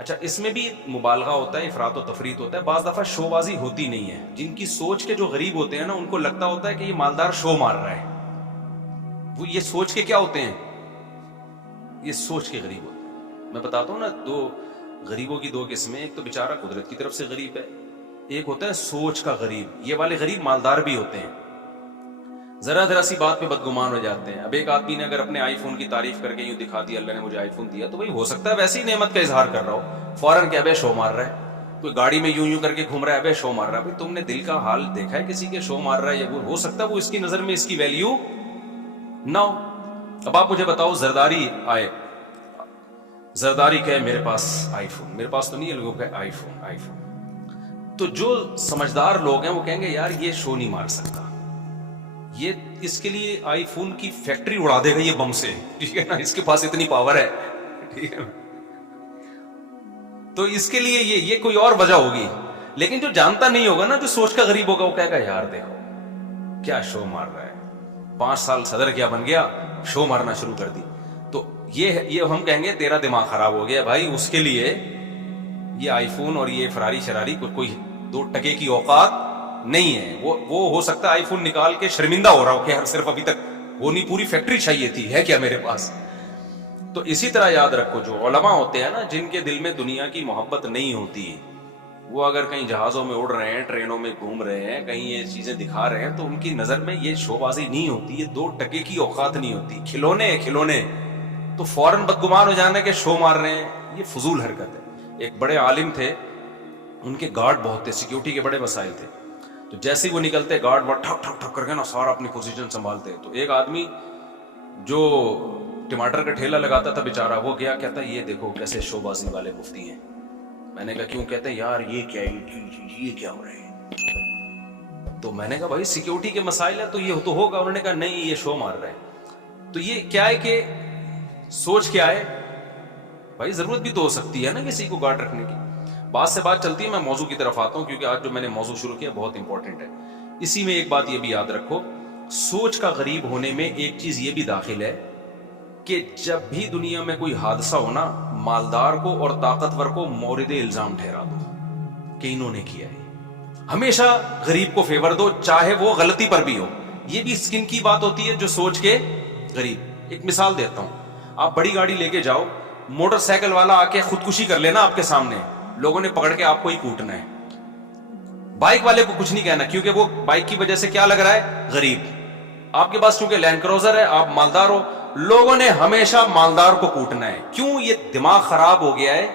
اچھا اس میں بھی مبالغہ ہوتا ہے، افراط و تفریط ہوتا ہے، بعض دفعہ شو بازی ہوتی نہیں ہے. جن کی سوچ کے جو غریب ہوتے ہیں نا ان کو لگتا ہوتا ہے کہ یہ مالدار شو مار رہا ہے. وہ یہ سوچ کے کیا ہوتے ہیں، یہ سوچ کے غریب ہوتے ہیں. میں بتاتا ہوں نا، دو غریبوں کی دو قسمیں، ایک تو بیچارہ قدرت کی طرف سے غریب ہے، ایک ہوتا ہے سوچ کا غریب. یہ والے غریب مالدار بھی ہوتے ہیں، ذرا ذرا سی بات پہ بدگمان ہو جاتے ہیں. اب ایک آدمی نے اگر اپنے آئی فون کی تعریف کر کے یوں دکھا دیا اللہ نے مجھے آئی فون دیا، تو بھائی ہو سکتا ہے ویسے ہی نعمت کا اظہار کر رہا ہو، فوراً کیا بے شو مار رہا ہے. کوئی گاڑی میں یوں یوں کر کے گھوم رہا ہے، بے شو مار رہا ہے. بھائی تم نے دل کا حال دیکھا ہے کسی کے؟ شو مار رہا ہے، یا وہ ہو سکتا ہے وہ اس کی نظر میں اس کی ویلیو نہ ہو. اب آپ مجھے بتاؤ، زرداری آئے، زرداری کہے میرے پاس آئی فون، میرے پاس تو نہیں ہے، لوگوں کہ آئی فون آئی فون. تو جو سمجھدار لوگ ہیں وہ کہیں گے یار یہ شو نہیں مار سکتا، یہ اس کے لیے آئی فون کی فیکٹری اڑا دے گا یہ بم سے، ٹھیک ہے نا، اس کے پاس اتنی پاور ہے، ٹھیک ہے. تو اس کے لیے یہ کوئی اور وجہ ہوگی. لیکن جو جانتا نہیں ہوگا نا، جو سوچ کا غریب ہوگا، وہ کہے گا یار دیکھو کیا شو مار رہا ہے، 5 سال صدر کیا بن گیا، شو مارنا شروع کر دی. تو یہ ہم کہیں گے تیرا دماغ خراب ہو گیا بھائی. اس کے لیے یہ آئی فون اور یہ فراری شراری کوئی 2 ٹکے کی اوقات نہیں ہے. وہ ہو سکتا ہے آئی فون نکال کے شرمندہ ہو رہا ہو کہ صرف ابھی تک وہ نہیں، پوری فیکٹری چاہیے تھی، ہے کیا میرے پاس. تو اسی طرح یاد رکھو، جو علماء ہوتے ہیں نا، جن کے دل میں دنیا کی محبت نہیں ہوتی، وہ اگر کہیں جہازوں میں اڑ رہے ہیں، ٹرینوں میں گھوم رہے ہیں، کہیں یہ چیزیں دکھا رہے ہیں، تو ان کی نظر میں یہ شو بازی نہیں ہوتی، یہ 2 ٹکے کی اوقات نہیں ہوتی، کھلونے. تو فوراً بدگمان ہو جانا کہ شو مار رہے ہیں، یہ فضول حرکت ہے. ایک بڑے عالم تھے، ان کے گارڈ بہت تھے، سیکیورٹی کے بڑے مسائل تھے. تو جیسے ہی وہ نکلتے گارڈ وہ ٹھک ٹھک ٹھک کر کے نا سارا اپنی پوزیشن سنبھالتے. تو ایک آدمی جو ٹماٹر کا ٹھیلا لگاتا تھا بیچارہ، وہ گیا، کہتا یہ دیکھو کیسے شو بازی والے مفتی ہیں. میں نے کہا کیوں؟ کہتے ہیں یار یہ کیا ہو رہا ہے. تو میں نے کہا بھائی سیکیورٹی کے مسائل ہے تو یہ تو ہوگا. انہوں نے کہا نہیں یہ شو مار رہا ہے. تو یہ کیا ہے کہ سوچ کیا ہے بھائی، ضرورت بھی تو ہو سکتی ہے نا کسی کو گارڈ رکھنے کی. بات سے بات چلتی ہے، میں موضوع کی طرف آتا ہوں کیونکہ آج جو میں نے موضوع شروع کیا بہت امپورٹنٹ ہے. اسی میں ایک بات یہ بھی یاد رکھو، سوچ کا غریب ہونے میں ایک چیز یہ بھی داخل ہے کہ جب بھی دنیا میں کوئی حادثہ ہونا، مالدار کو اور طاقتور کو مورد الزام ٹھہرا دو کہ انہوں نے کیا ہے. ہمیشہ غریب کو فیور دو، چاہے وہ غلطی پر بھی ہو. یہ بھی سکن کی بات ہوتی ہے جو سوچ کے غریب. ایک مثال دیتا ہوں، آپ بڑی گاڑی لے کے جاؤ، موٹر سائیکل والا آ کے خودکشی کر لینا آپ کے سامنے، لوگوں نے پکڑ کے آپ کو ہی کوٹنا ہے. بائک والے کو کچھ نہیں کہنا کیونکہ وہ بائک کی وجہ سے کیا لگ رہا ہے، غریب. آپ کے پاس چونکہ لینڈ کروزر ہے، آپ مالدار ہو، لوگوں نے ہمیشہ مالدار کو کوٹنا ہے. کیوں؟ یہ دماغ خراب ہو گیا ہے.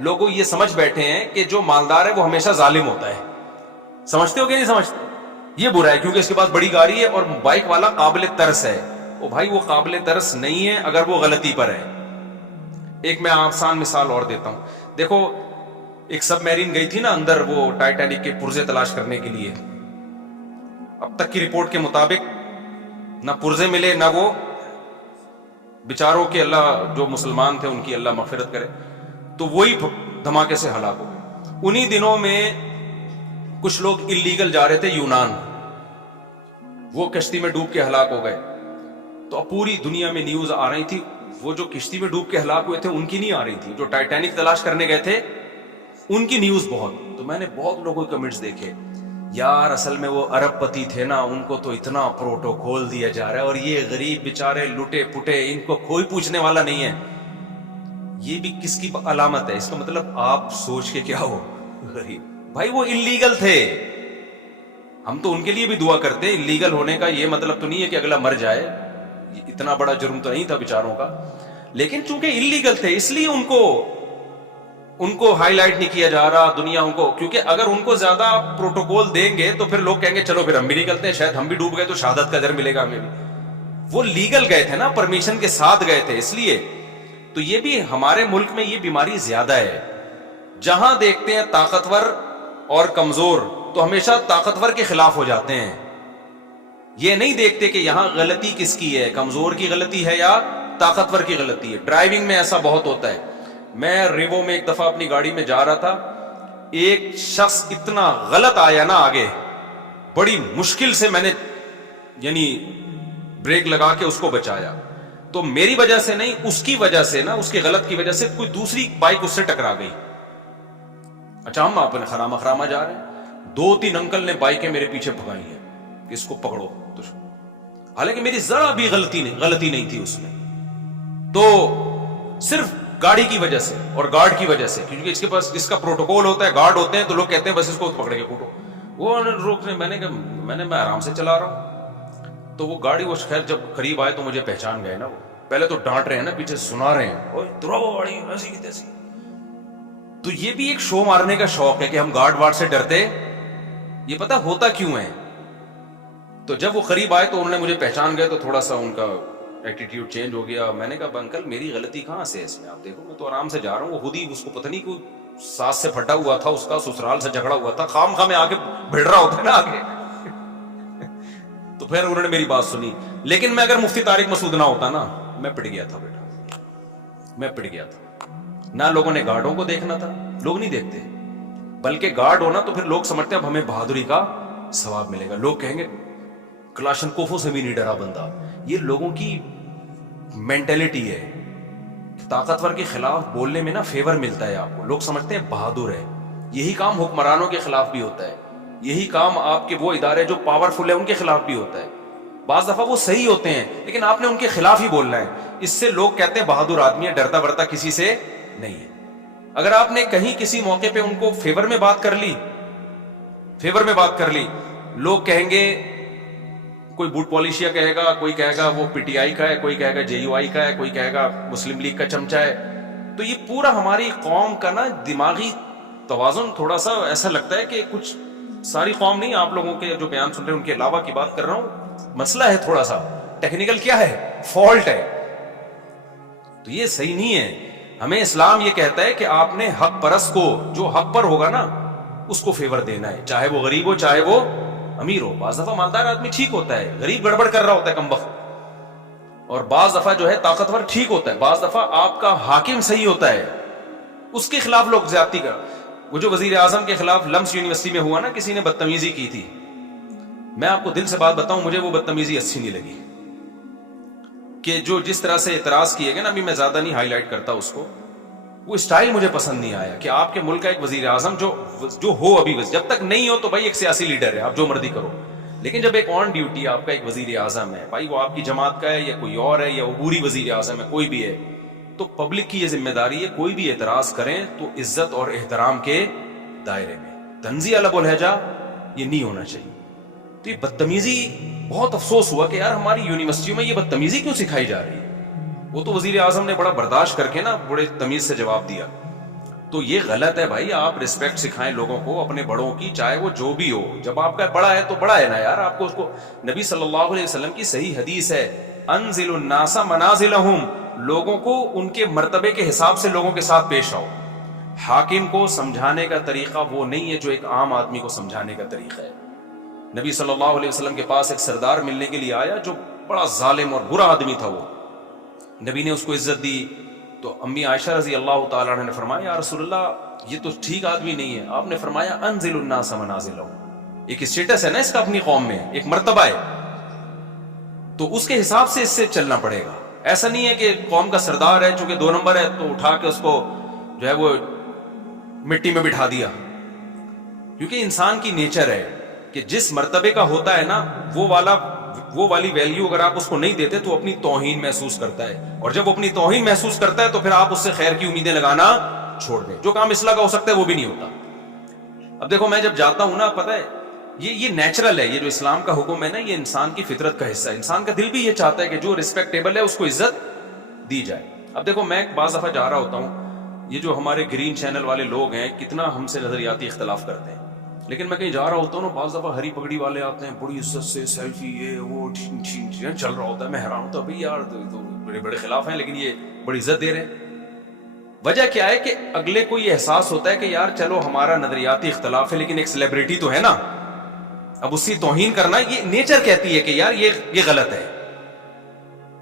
لوگوں یہ سمجھ بیٹھے ہیں کہ جو مالدار ہے وہ ہمیشہ ظالم ہوتا ہے. سمجھتے ہو کہ نہیں سمجھتے؟ یہ برا ہے کیونکہ اس کے پاس بڑی گاڑی ہے اور بائک والا قابل ترس ہے. او بھائی وہ قابل ترس نہیں ہے اگر وہ غلطی پر ہے. ایک میں آسان مثال اور دیتا ہوں. دیکھو ایک سب میرین گئی تھی نا اندر، وہ ٹائٹینک کے پرزے تلاش کرنے کے لیے. اب تک کی رپورٹ کے مطابق نہ پرزے ملے، نہ وہ بیچاروں کے، اللہ جو مسلمان تھے ان کی اللہ مغفرت کرے، تو وہی دھماکے سے ہلاک ہو گئے. انہی دنوں میں کچھ لوگ اللیگل جا رہے تھے یونان، وہ کشتی میں ڈوب کے ہلاک ہو گئے. تو اب پوری دنیا میں نیوز آ رہی تھی. وہ جو کشتی میں ڈوب کے ہلاک ہوئے تھے ان کی نہیں آ رہی تھی، جو ٹائٹینک تلاش کرنے گئے تھے ان کی نیوز بہت. تو میں نے بہت لوگوں کے کمنٹس دیکھے، یار اصل میں وہ عرب پتی تھے نا، ان کو تو اتنا پروٹوکول دیا جا رہا ہے اور یہ غریب بیچارے لٹے پٹے، ان کو کوئی پوچھنے والا نہیں ہے. یہ بھی کس کی علامت ہے؟ اس کا مطلب آپ سوچ کے کیا ہو، غریب. بھائی وہ اللیگل تھے، ہم تو ان کے لیے بھی دعا کرتے. اللیگل ہونے کا یہ مطلب تو نہیں ہے کہ اگلا مر جائے، اتنا بڑا جرم تو نہیں تھا بیچاروں کا. لیکن چونکہ اللیگل تھے اس لیے ان کو ہائی لائٹ نہیں کیا جا رہا دنیا ان کو. کیونکہ اگر ان کو زیادہ پروٹوکول دیں گے تو پھر لوگ کہیں گے چلو پھر ہم بھی نکلتے ہیں، شاید ہم بھی ڈوب گئے تو شہادت کا اجر ملے گا ہمیں بھی. وہ لیگل گئے تھے نا، پرمیشن کے ساتھ گئے تھے، اس لیے. تو یہ بھی ہمارے ملک میں یہ بیماری زیادہ ہے. جہاں دیکھتے ہیں طاقتور اور کمزور تو ہمیشہ طاقتور کے خلاف ہو جاتے ہیں. یہ نہیں دیکھتے کہ یہاں غلطی کس کی ہے، کمزور کی غلطی ہے یا طاقتور کی غلطی ہے. ڈرائیونگ میں ایسا بہت ہوتا ہے. میں ریوو میں ایک دفعہ اپنی گاڑی میں جا رہا تھا، ایک شخص اتنا غلط آیا نا آگے، بڑی مشکل سے میں نے یعنی بریک لگا کے اس کو بچایا. تو میری وجہ سے نہیں، اس کی وجہ سے نا، اس کے غلط کی وجہ سے کوئی دوسری بائک اس سے ٹکرا گئی. اچھا ہم اپنے خراما خراما جا رہے ہیں, 2-3 انکل نے بائکیں میرے پیچھے بھگائی ہیں کہ اس کو پکڑو, تو حالانکہ میری ذرا بھی غلطی نہیں تھی اس میں, تو صرف گاڑی کی وجہ سے اور گارڈ کی وجہ سے, کیونکہ اس کے پاس جس کا پروٹوکول ہوتا ہے گارڈ ہوتے ہیں, تو لوگ کہتے ہیں بس اس کو پکڑ کے کوٹو. وہ روکنے, میں آرام سے چلا رہا ہوں, تو وہ گاڑی وہ خیر جب قریب آئے تو مجھے پہچان گئے نا. وہ پہلے تو ڈانٹ رہے ہیں نا, پیچھے سنا رہے ہیں, اوے دراو گاڑی ایسی کی تیسی. تو یہ بھی ایک شو مارنے کا شوق ہے کہ ہم گارڈ وارڈ سے ڈرتے, یہ پتا ہوتا کیوں ہے. تو جب وہ قریب آئے تو انہوں نے مجھے پہچان گئے, تو تھوڑا سا ان کا ایٹیٹیوڈ چینج ہو گیا. میں نے کہا انکل میری غلطی کہاں سے ہے اس میں, آپ دیکھو میں تو آرام سے جا رہا ہوں. وہ خود ہی اس کو پتہ نہیں کوئی ساس سے پھٹا ہوا تھا, اس کا سسرال سے جھگڑا ہوا تھا, خام خواہ میں آگے بھیڑ رہا ہوتا ہے نا آگے. تو پھر انہوں نے میری بات سنی, لیکن میں اگر مفتی طارق مسعود نہ ہوتا نا, میں پٹ گیا تھا بیٹا, میں پٹ گیا تھا. نہ لوگوں نے گارڈوں کو دیکھنا تھا, لوگ نہیں دیکھتے, بلکہ گارڈ ہونا تو پھر لوگ سمجھتے ہیں اب ہمیں بہادری کا ثواب ملے گا. لوگ کہیں گے کلاشنکوفوں سے بھی نہیں ڈرا بندہ. یہ لوگوں کی مینٹلٹی ہے, طاقتور کے خلاف بولنے میں نا فیور ملتا ہے آپ کو, لوگ سمجھتے ہیں بہادر ہے. یہی کام حکمرانوں کے خلاف بھی ہوتا ہے, یہی کام آپ کے وہ ادارے جو پاورفل ہیں ان کے خلاف بھی ہوتا ہے. بعض دفعہ وہ صحیح ہوتے ہیں لیکن آپ نے ان کے خلاف ہی بولنا ہے. اس سے لوگ کہتے ہیں بہادر آدمی ہے, ڈرتا برتا کسی سے نہیں ہے. اگر آپ نے کہیں کسی موقع پہ ان کو فیور میں بات کر لی, لوگ کہیں گے, کوئی بوٹ پالیشیا کہے گا, کوئی کہے گا وہ پی ٹی آئی کا ہے, کوئی کہے گا جے یو آئی کا ہے, کوئی کہے گا مسلم لیگ کا چمچہ ہے. تو یہ پورا ہماری قوم کا نا دماغی توازن تھوڑا سا ایسا لگتا ہے کہ کچھ, ساری قوم نہیں, آپ لوگوں کے جو بیان سن رہے ہیں ان کے علاوہ کی بات کر رہا ہوں, مسئلہ ہے تھوڑا سا ٹیکنیکل, کیا ہے, فالٹ ہے. تو یہ صحیح نہیں ہے. ہمیں اسلام یہ کہتا ہے کہ آپ نے حق پرست کو, جو حق پر ہوگا نا اس کو فیور دینا ہے, چاہے وہ غریب ہو چاہے وہ امیر ہو. بعض دفعہ مالدار آدمی ٹھیک ہوتا ہے, غریب گڑبڑ کر رہا ہوتا ہے کمبخت, اور بعض دفعہ جو ہے طاقتور ٹھیک ہوتا ہے. بعض دفعہ آپ کا حاکم صحیح ہوتا ہے, اس کے خلاف لوگ زیادتی کر. وہ جو وزیر اعظم کے خلاف لمس یونیورسٹی میں ہوا نا, کسی نے بدتمیزی کی تھی, میں آپ کو دل سے بات بتاؤں, مجھے وہ بدتمیزی اچھی نہیں لگی. کہ جو جس طرح سے اعتراض کیے گئے نا, ابھی میں زیادہ نہیں ہائی لائٹ کرتا اس کو, وہ اسٹائل مجھے پسند نہیں آیا. کہ آپ کے ملک کا ایک وزیر اعظم جو ہو, ابھی جب تک نہیں ہو تو بھائی ایک سیاسی لیڈر ہے, آپ جو مرضی کرو, لیکن جب ایک آن ڈیوٹی آپ کا ایک وزیر اعظم ہے, بھائی وہ آپ کی جماعت کا ہے یا کوئی اور ہے, یا عبوری وزیر اعظم ہے, کوئی بھی ہے, تو پبلک کی یہ ذمہ داری ہے, کوئی بھی اعتراض کریں تو عزت اور احترام کے دائرے میں. طنزیہ لب و لہجہ یہ نہیں ہونا چاہیے. تو یہ بدتمیزی, بہت افسوس ہوا کہ یار ہماری یونیورسٹیوں میں یہ بدتمیزی کیوں سکھائی جا رہی ہے. وہ تو وزیر اعظم نے بڑا برداشت کر کے نا بڑے تمیز سے جواب دیا. تو یہ غلط ہے بھائی, آپ رسپیکٹ سکھائیں لوگوں کو اپنے بڑوں کی, چاہے وہ جو بھی ہو. جب آپ کا بڑا ہے تو بڑا ہے نا یار, آپ کو اس کو, نبی صلی اللہ علیہ وسلم کی صحیح حدیث ہے, انزل الناس منازلہم, لوگوں کو ان کے مرتبے کے حساب سے لوگوں کے ساتھ پیش آؤ. حاکم کو سمجھانے کا طریقہ وہ نہیں ہے جو ایک عام آدمی کو سمجھانے کا طریقہ ہے. نبی صلی اللہ علیہ وسلم کے پاس ایک سردار ملنے کے لیے آیا جو بڑا ظالم اور برا آدمی تھا. وہ نبی نے اس کو عزت دی, تو امی عائشہ رضی اللہ تعالیٰ عنہ نے فرمایا یا رسول اللہ یہ تو ٹھیک آدمی نہیں ہے. آپ نے فرمایا انزل الناس منازلہم, ایک اسٹیٹس ہے نا اس کا اپنی قوم میں, ایک مرتبہ ہے, تو اس کے حساب سے اس سے چلنا پڑے گا. ایسا نہیں ہے کہ قوم کا سردار ہے, چونکہ 2 نمبر ہے تو اٹھا کے اس کو جو ہے وہ مٹی میں بٹھا دیا. کیونکہ انسان کی نیچر ہے کہ جس مرتبے کا ہوتا ہے نا, وہ والی ویلیو اگر آپ اس کو نہیں دیتے تو اپنی توہین محسوس کرتا ہے, اور جب وہ اپنی توہین محسوس کرتا ہے تو پھر آپ اس سے خیر کی امیدیں لگانا چھوڑ دیں. جو کام اصلاح کا ہو سکتا ہے وہ بھی نہیں ہوتا. اب دیکھو میں جب جاتا ہوں نا, پتہ ہے یہ نیچرل ہے, یہ جو اسلام کا حکم ہے نا یہ انسان کی فطرت کا حصہ ہے. انسان کا دل بھی یہ چاہتا ہے کہ جو ریسپیکٹیبل ہے اس کو عزت دی جائے. اب دیکھو میں بعض دفعہ جا رہا ہوتا ہوں, یہ جو ہمارے گرین چینل والے لوگ ہیں کتنا ہم سے نظریاتی اختلاف کرتے ہیں, لیکن میں کہیں جا رہا ہوتا ہوں نا, بعض دفعہ ہری پگڑی والے آتے ہیں, بڑی عزت سے سیلفی یہ وہ چل رہا ہوتا ہے. میں حیران ہوتا ہوں, بھائی یار تو بڑے بڑے خلاف ہیں لیکن یہ بڑی عزت دے رہے ہیں. وجہ کیا ہے کہ اگلے کو یہ احساس ہوتا ہے کہ یار چلو ہمارا نظریاتی اختلاف ہے لیکن ایک سیلیبریٹی تو ہے نا, اب اس کی توہین کرنا یہ نیچر کہتی ہے کہ یار یہ غلط ہے.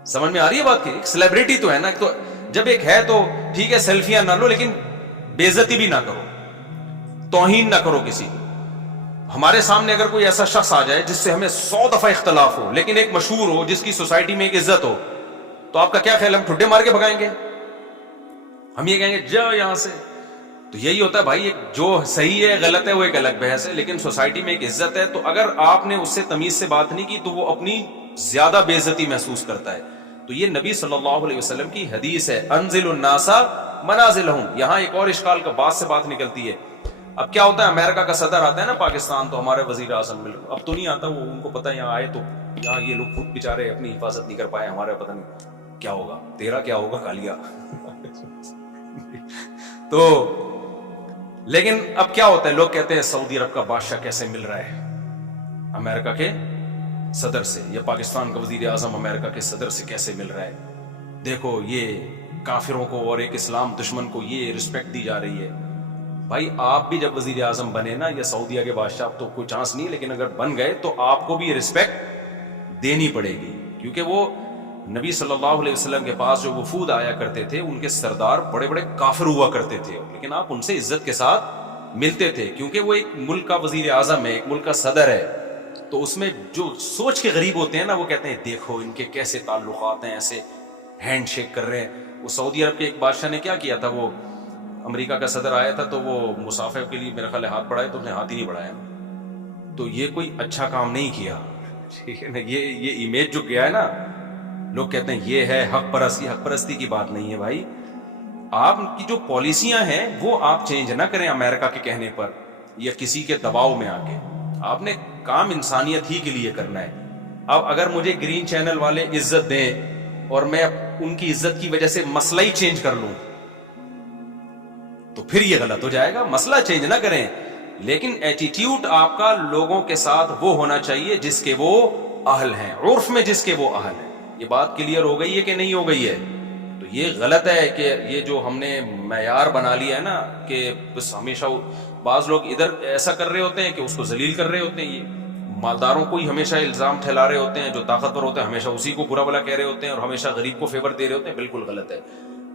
سمجھ میں آ رہی ہے بات, کی ایک سیلیبریٹی تو ہے نا, تو جب ایک ہے تو ٹھیک ہے سیلفیاں نہ لو لیکن بے عزتی بھی نہ کرو, توہین نہ کرو کسی کو. ہمارے سامنے اگر کوئی ایسا شخص آ جائے جس سے ہمیں 100 دفعہ اختلاف ہو لیکن ایک مشہور ہو, جس کی سوسائٹی میں ایک عزت ہو, تو آپ کا کیا خیال, ہم ٹھڈے مار کے بھگائیں گے؟ ہم یہ کہیں گے جا یہاں سے, تو یہی ہوتا ہے بھائی, جو صحیح ہے غلط ہے وہ ایک الگ بحث ہے, لیکن سوسائٹی میں ایک عزت ہے, تو اگر آپ نے اس سے تمیز سے بات نہیں کی تو وہ اپنی زیادہ بے عزتی محسوس کرتا ہے. تو یہ نبی صلی اللہ علیہ وسلم کی حدیث ہے, انزل الناس منازلہم. یہاں ایک اور اشکال کا بات سے بات نکلتی ہے. اب کیا ہوتا ہے, امریکہ کا صدر آتا ہے نا پاکستان, تو ہمارے وزیر اعظم بالکل اب تو نہیں آتا, وہ ان کو پتا ہے یہاں آئے تو یہاں یہ لوگ خود بیچارے اپنی حفاظت نہیں کر پائے, ہمارا پتہ نہیں کیا ہوگا, تیرا کیا ہوگا کالیا. تو لیکن اب کیا ہوتا ہے, لوگ کہتے ہیں سعودی عرب کا بادشاہ کیسے مل رہا ہے امریکہ کے صدر سے, یا پاکستان کا وزیر اعظم امریکہ کے صدر سے کیسے مل رہا ہے, دیکھو یہ کافروں کو اور ایک اسلام دشمن کو یہ رسپیکٹ دی جا رہی ہے. بھائی آپ بھی جب وزیر اعظم بنے نا, یا سعودیہ کے بادشاہ, تو کوئی چانس نہیں, لیکن اگر بن گئے تو آپ کو بھی یہ رسپیکٹ دینی پڑے گی, کیونکہ وہ نبی صلی اللہ علیہ وسلم کے پاس جو وفود آیا کرتے تھے ان کے سردار بڑے بڑے کافر ہوا کرتے تھے, لیکن آپ ان سے عزت کے ساتھ ملتے تھے, کیونکہ وہ ایک ملک کا وزیر اعظم ہے, ایک ملک کا صدر ہے. تو اس میں جو سوچ کے غریب ہوتے ہیں نا, وہ کہتے ہیں دیکھو ان کے کیسے تعلقات ہیں, ایسے ہینڈ شیک کر رہے ہیں. وہ سعودی عرب کے ایک بادشاہ نے کیا کیا تھا, وہ امریکہ کا صدر آیا تھا تو وہ مسافر کے لیے میرے خیال ہاتھ بڑھائے, تو انہیں ہاتھ ہی نہیں بڑھایا. تو یہ کوئی اچھا کام نہیں کیا, ٹھیک ہے نا. یہ امیج جو گیا ہے نا, لوگ کہتے ہیں یہ ہے حق پرستی. حق پرستی کی بات نہیں ہے بھائی, آپ کی جو پالیسیاں ہیں وہ آپ چینج نہ کریں امریکہ کے کہنے پر یا کسی کے دباؤ میں آ کے. آپ نے کام انسانیت ہی کے لیے کرنا ہے. اب اگر مجھے گرین چینل والے عزت دیں اور میں ان کی عزت کی وجہ سے مسئلہ ہی چینج کر لوں تو پھر یہ غلط ہو جائے گا. مسئلہ چینج نہ کریں, لیکن ایٹیٹیوڈ آپ کا لوگوں کے ساتھ وہ ہونا چاہیے جس کے وہ اہل ہیں, عرف میں جس کے وہ اہل ہیں. یہ بات کلیئر ہو گئی ہے کہ نہیں ہو گئی ہے؟ تو یہ غلط ہے کہ یہ جو ہم نے معیار بنا لیا ہے نا, کہ بس ہمیشہ بعض لوگ ادھر ایسا کر رہے ہوتے ہیں کہ اس کو ذلیل کر رہے ہوتے ہیں, یہ مالداروں کو ہی ہمیشہ الزام ٹھہرا رہے ہوتے ہیں, جو طاقتور ہوتے ہیں ہمیشہ اسی کو برا بلا کہہ رہے ہوتے ہیں, اور ہمیشہ غریب کو فیور دے رہے ہوتے ہیں. بالکل غلط ہے.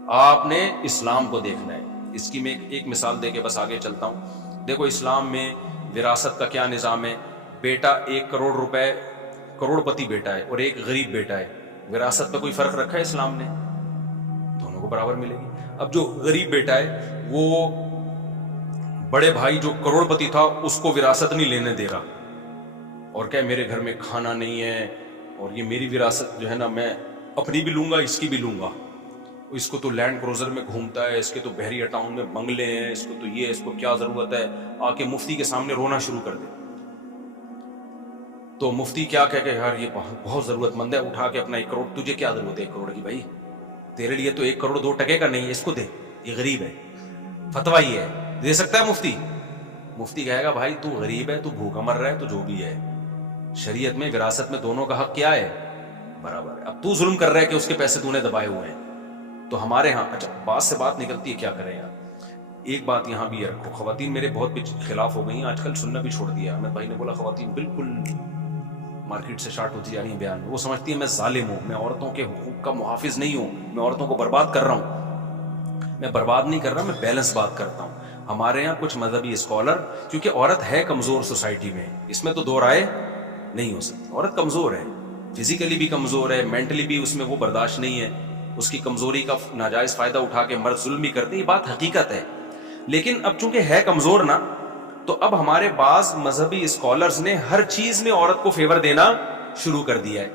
آپ نے اسلام کو دیکھنا ہے. اس کی میں ایک مثال دے کے بس آگے چلتا ہوں. دیکھو اسلام میں وراثت کا کیا نظام ہے. بیٹا 1 کروڑ روپے, کروڑ پتی بیٹا ہے اور ایک غریب بیٹا ہے, وراثت پہ کوئی فرق رکھا ہے اسلام نے؟ دونوں کو برابر ملے گی. اب جو غریب بیٹا ہے وہ بڑے بھائی جو کروڑ پتی تھا اس کو وراثت نہیں لینے دے رہا, اور کہ میرے گھر میں کھانا نہیں ہے اور یہ میری وراثت جو ہے نا میں اپنی بھی لوں گا اس کی بھی لوں گا. اس کو تو لینڈ کروزر میں گھومتا ہے, اس کے تو بحریہ ٹاؤن میں بنگلے ہیں, اس کو تو یہ, اس کو کیا ضرورت ہے, آ کے مفتی کے سامنے رونا شروع کر دے. تو مفتی کیا کہہ کہ یار یہ بہت ضرورت مند ہے, اٹھا کے اپنا 1 کروڑ, تجھے کیا ضرورت ہے 1 کروڑ کی بھائی, تیرے لیے تو 1 کروڑ 2 ٹکے کا نہیں ہے, اس کو دے, یہ غریب ہے. فتویٰ یہ ہے, دے سکتا ہے مفتی؟ مفتی کہے گا بھائی تو غریب ہے, تو بھوکا مر رہا ہے, تو جو بھی ہے, شریعت میں وراثت میں دونوں کا حق کیا ہے, برابر ہے. اب تو ظلم کر رہا ہے کہ اس کے پیسے تو نے دبائے ہوئے ہیں. تو ہمارے ہاں اچھا بات سے بات نکلتی ہے, کیا کریں یار. ایک بات یہاں بھی رکھو, خواتین میرے بہت خلاف ہو گئی ہیں آج کل, سننا بھی چھوڑ دیا. احمد بھائی نے بولا خواتین بالکل مارکیٹ سے شارٹ ہوتی جا رہی ہیں بیان میں. وہ سمجھتی ہیں میں ظالم ہوں, میں عورتوں کے حقوق کا محافظ نہیں ہوں, میں عورتوں کو برباد کر رہا ہوں. میں برباد نہیں کر رہا, میں بیلنس بات کرتا ہوں. ہمارے یہاں کچھ مذہبی اسکالر, کیونکہ عورت ہے کمزور سوسائٹی میں, اس میں تو دو رائے نہیں ہو سکتی. عورت کمزور ہے, فزیکلی بھی کمزور ہے, مینٹلی بھی اس میں وہ برداشت نہیں ہے. اس کی کمزوری کا ناجائز فائدہ اٹھا کے مرد ظلم بھی کرتے, یہ بات حقیقت ہے. لیکن اب چونکہ ہے کمزور نا, تو اب ہمارے بعض مذہبی اسکالرز نے ہر چیز میں عورت کو فیور دینا شروع کر دیا ہے.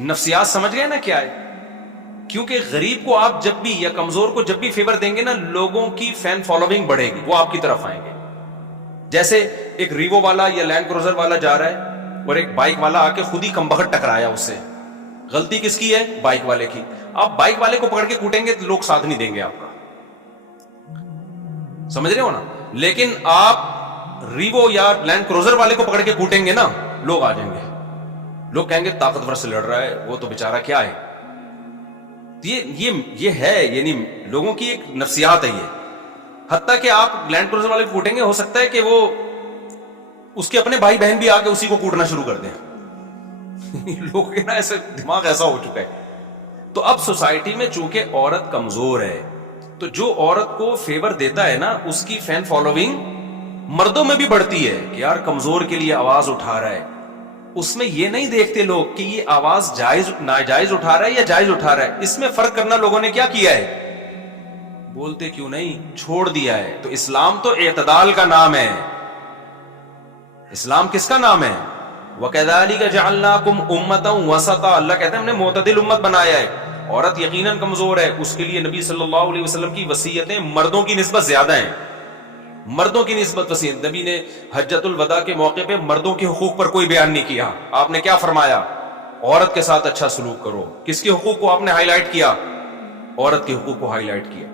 نفسیات سمجھ گئے نا کیا ہے؟ کیونکہ غریب کو آپ جب بھی یا کمزور کو جب بھی فیور دیں گے نا, لوگوں کی فین فالوئنگ بڑھے گی, وہ آپ کی طرف آئیں گے. جیسے ایک ریوو والا یا لینڈ کروزر والا جا رہا ہے اور ایک بائک والا آ کے خود ہی کمبخت ٹکرایا اس سے, غلطی کس کی ہے؟ بائک والے کی. آپ بائک والے کو پکڑ کے کوٹیں گے تو لوگ ساتھ نہیں دیں گے آپ کا, سمجھ رہے ہو نا. لیکن آپ ریوو یا لینڈ کروزر والے کو پکڑ کے کوٹیں گے نا, لوگ آ جائیں گے, لوگ کہیں گے طاقتور سے لڑ رہا ہے, وہ تو بیچارہ کیا ہے. یہ ہے, یعنی لوگوں کی ایک نفسیات ہے یہ. حتیٰ کہ آپ لینڈ کروزر والے کو کوٹیں گے, ہو سکتا ہے کہ وہ اس کے اپنے بھائی بہن بھی آ کے اسی کو کوٹنا شروع کر دیں. لوگوں کے نا ایسے دماغ ایسا ہو چکا ہے. تو اب سوسائٹی میں چونکہ عورت کمزور ہے, تو جو عورت کو فیور دیتا ہے نا, اس کی فین فالوئنگ مردوں میں بھی بڑھتی ہے کہ یار کمزور کے لیے آواز اٹھا رہا ہے. اس میں یہ نہیں دیکھتے لوگ کہ یہ آواز جائز ناجائز اٹھا رہا ہے یا جائز اٹھا رہا ہے. اس میں فرق کرنا لوگوں نے کیا کیا ہے, بولتے کیوں نہیں؟ چھوڑ دیا ہے. تو اسلام تو اعتدال کا نام ہے. اسلام کس کا نام ہے؟ وَكَذَلِكَ جَعَلْنَاكُمْ أُمَّةً وَسَطًا. اللہ کہتے ہیں ہم نے معتدل امت بنایا ہے. عورت یقیناً کمزور ہے, اس کے لیے نبی صلی اللہ علیہ وسلم کی وصیتیں مردوں کی نسبت زیادہ ہیں. مردوں کی نسبت وصیت. نبی نے حجۃ الوداع کے موقع پہ مردوں کے حقوق پر کوئی بیان نہیں کیا. آپ نے کیا فرمایا؟ عورت کے ساتھ اچھا سلوک کرو. کس کے حقوق کو آپ نے ہائی لائٹ کیا؟ عورت کے حقوق کو ہائی لائٹ کیا.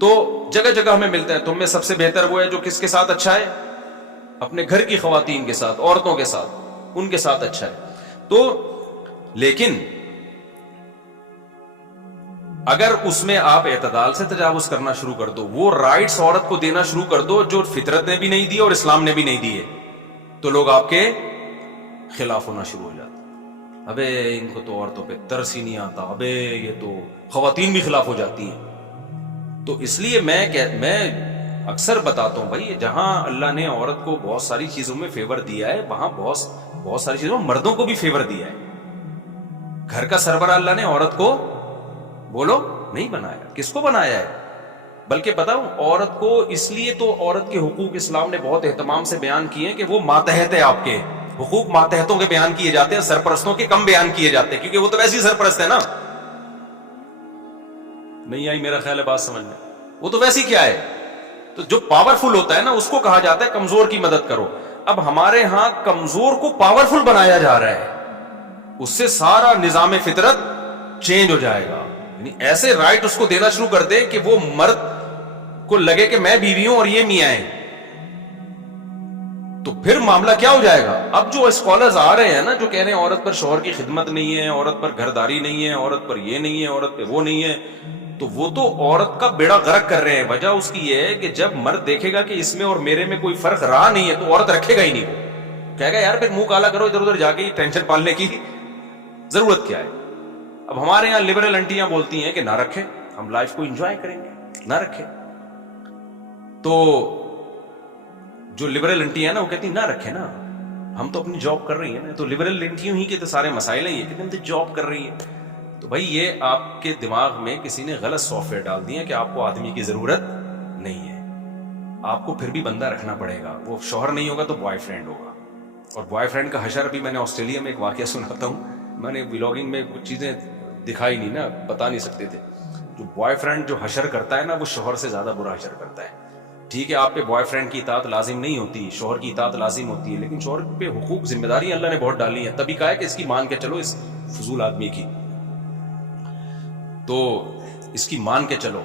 تو جگہ جگہ ہمیں ملتا ہے تم میں سب سے بہتر وہ ہے جو کس کے ساتھ اچھا ہے؟ اپنے گھر کی خواتین کے ساتھ, عورتوں کے ساتھ, ان کے ساتھ اچھا ہے. تو لیکن اگر اس میں آپ اعتدال سے تجاوز کرنا شروع کر دو, وہ رائٹس عورت کو دینا شروع کر دو جو فطرت نے بھی نہیں دی اور اسلام نے بھی نہیں دیے, تو لوگ آپ کے خلاف ہونا شروع ہو جاتے. ابے ان کو تو عورتوں پہ ترس ہی نہیں آتا, ابے یہ تو خواتین بھی خلاف ہو جاتی ہیں. تو اس لیے میں اکثر بتاتا ہوں بھائی, جہاں اللہ نے عورت کو بہت ساری چیزوں میں فیور دیا ہے, وہاں بہت ساری چیزوں میں مردوں کو بھی فیور دیا ہے. گھر کا سربراہ اللہ نے عورت کو بولو نہیں بنایا. کس کو بنایا ہے؟ بلکہ بتاؤں, عورت کو اس لیے تو عورت کے حقوق اسلام نے بہت اہتمام سے بیان کیے ہیں کہ وہ ماتحت ہے. آپ کے حقوق ماتحتوں کے بیان کیے جاتے ہیں, سرپرستوں کے کم بیان کیے جاتے ہیں, کیونکہ وہ تو ویسے ہی سرپرست ہے نا. نہیں آئی میرا خیال ہے بات سمجھ میں؟ وہ تو ویسے ہی کیا ہے, تو جو پاورفل ہوتا ہے نا اس کو کہا جاتا ہے کمزور کی مدد کرو. اب ہمارے ہاں کمزور کو پاورفل بنایا جا رہا ہے, اس سے سارا نظام فطرت چینج ہو جائے گا. یعنی ایسے رائٹ اس کو دینا شروع کر دے کہ وہ مرد کو لگے کہ میں بیوی ہوں اور یہ میاں ہیں, تو پھر معاملہ کیا ہو جائے گا؟ اب جو اسکالرز آ رہے ہیں نا, جو کہہ رہے ہیں عورت پر شوہر کی خدمت نہیں ہے, عورت پر گھرداری نہیں ہے, عورت پر یہ نہیں ہے, عورت پہ وہ نہیں ہے, تو وہ تو عورت کا بیڑا غرق کر رہے ہیں. وجہ اس کی یہ ہے کہ جب مرد دیکھے گا کہ اس میں اور میرے میں کوئی فرق رہا نہیں ہے, تو عورت رکھے گا ہی نہیں. وہ کہے گا یار پھر منہ کالا کرو ادھر ادھر جا کے, ٹینشن پالنے کی ضرورت کیا ہے؟ اب ہمارے یہاں لبرل انٹیاں بولتی ہیں کہ نہ رکھے, ہم لائف کو انجوائے کریں گے, نہ رکھے. تو جو لبرل انٹی ہے نا وہ کہتی ہیں نہ رکھے نا, ہم تو اپنی جاب کر رہی ہیں نا. تو لبرل انٹیوں ہی کے تو سارے مسائل ہیں, یہ کہ ہم تو جاب کر رہی ہیں. تو بھائی یہ آپ کے دماغ میں کسی نے غلط سافٹ ویئر ڈال دیا کہ آپ کو آدمی کی ضرورت نہیں ہے. آپ کو پھر بھی بندہ رکھنا پڑے گا. وہ شوہر نہیں ہوگا تو بوائے فرینڈ ہوگا. اور بوائے فرینڈ کا حشر, ابھی میں نے آسٹریلیا میں ایک واقعہ سناتا ہوں, میں نے ولاگنگ میں کچھ چیزیں دکھائی نہیں نا, بتا نہیں سکتے تھے. جو بوائے فرینڈ جو حشر کرتا ہے نا, وہ شوہر سے زیادہ برا حشر کرتا ہے. ٹھیک ہے آپ پہ بوائے فرینڈ کی اطاعت لازم نہیں ہوتی, شوہر کی اطاعت لازم ہوتی ہے, لیکن شوہر پہ حقوق ذمہ داری اللہ نے بہت ڈالی ہیں. تبھی کہا ہے کہ اس کی مان کے چلو, اس فضول آدمی کی, تو اس کی مان کے چلو.